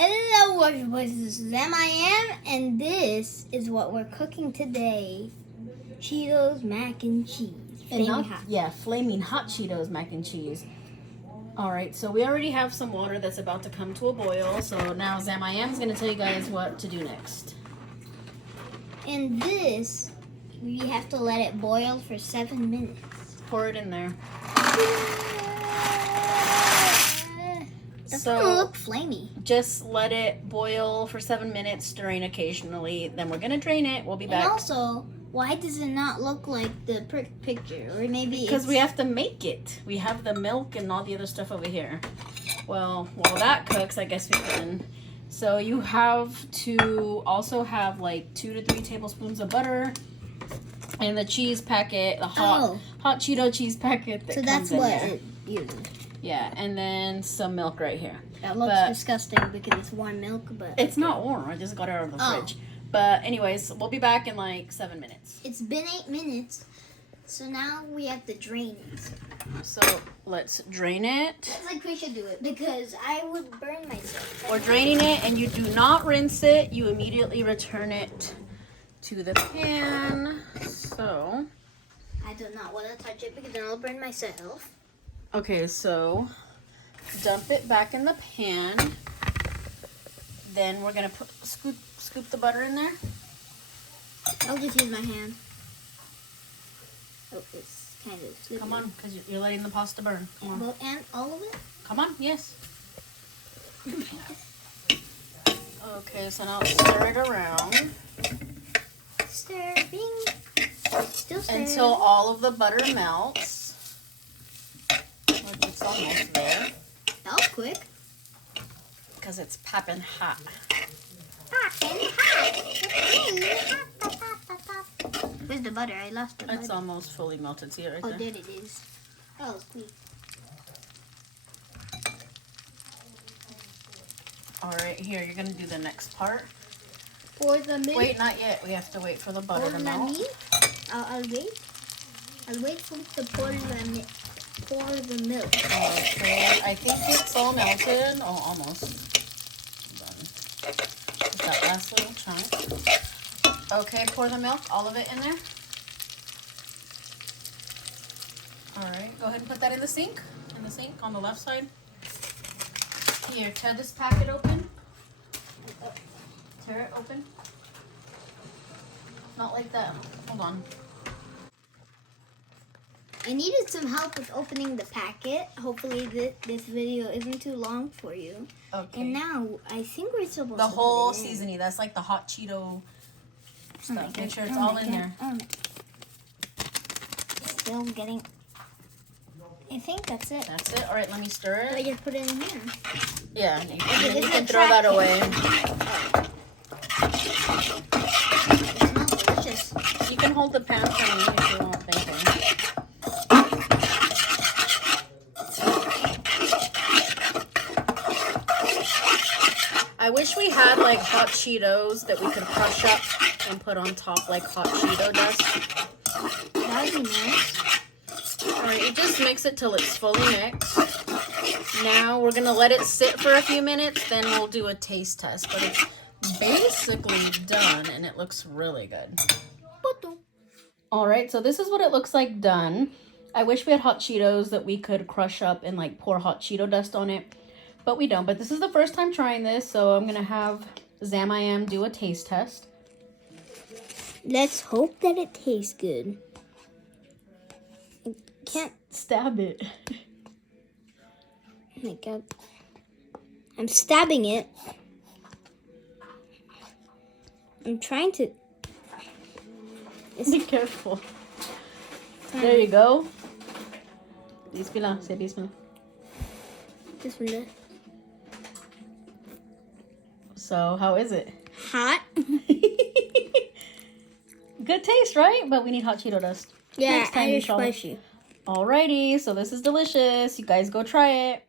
Hello, boys. This is MIM, and this is what we're cooking today: Cheetos Mac and Cheese. Flaming hot Cheetos Mac and Cheese. All right, so we already have some water that's about to come to a boil. So now MIM is going to tell you guys what to do next. And this, we have to let it boil for 7 minutes. Pour it in there. That's gonna look flamey. Just let it boil for 7 minutes, stirring occasionally. Then we're gonna drain it. We'll be back. And also, why does it not look like the picture? Or maybe because we have to make it. We have the milk and all the other stuff over here. Well, while that cooks, I guess we can. So you have to also have like 2 to 3 tablespoons of butter and the cheese packet, the hot Cheeto cheese packet. So that's what it uses. Yeah, and then some milk right here. That looks disgusting because it's warm milk, but... It's not warm. I just got it out of the fridge. But anyways, we'll be back in like 7 minutes. It's been 8 minutes, so now we have to drain it. So let's drain it. I think we should do it because I would burn myself. We're draining it, and you do not rinse it. You immediately return it to the pan. So... I do not want to touch it because then I'll burn myself. Okay, so dump it back in the pan. Then we're gonna scoop the butter in there. I'll just use my hand. Oh, it's kind of slippery. Come on, because you're letting the pasta burn. Come on. And all of it? Come on, yes. Okay, so now stir it around. Stirring. Still stirring. Until all of the butter melts. It's almost there. That was quick. Because it's popping hot. Popping hot. Where's the butter? I lost the butter. It's almost fully melted. See it right there? Oh, there it is. That was quick. Alright, here, you're going to do the next part. Pour the milk. Wait, not yet. We have to wait for the butter to melt. I'll wait. I'll wait for to pour the milk. Okay, I think it's all melted. Oh, almost. Done. Just that last little chunk. Okay, pour the milk, all of it in there. Alright, go ahead and put that in the sink. In the sink on the left side. Here, tear this packet open. Tear it open. Not like that. Hold on. I needed some help with opening the packet. Hopefully this video isn't too long for you. Okay. And now, I think we're supposed to the whole put it in. seasoning. That's like the hot Cheeto stuff. Make sure it's all in there. Still getting... I think that's it. That's it. All right, let me stir So I it. just put it in here. Yeah, you can throw that away. It smells delicious. You can hold the pan for me if you want. Thank you. I wish we had like hot Cheetos that we could crush up and put on top like hot Cheeto dust. That would be nice. Alright, you just mix it till it's fully mixed. Now we're gonna let it sit for a few minutes, then we'll do a taste test. But it's basically done and it looks really good. Alright, so this is what it looks like done. I wish we had hot Cheetos that we could crush up and like pour hot Cheeto dust on it. But we don't. But this is the first time trying this, so I'm gonna have MIM do a taste test. Let's hope that it tastes good. I can't stab it. Oh my god. I'm stabbing it. I'm trying to... Be careful. There you go. Bismillah. Say Bismillah. Bismillah. So, how is it? Hot. Good taste, right? But we need hot Cheeto dust. Yeah, Next time, Irish spicy. Alrighty, so this is delicious. You guys go try it.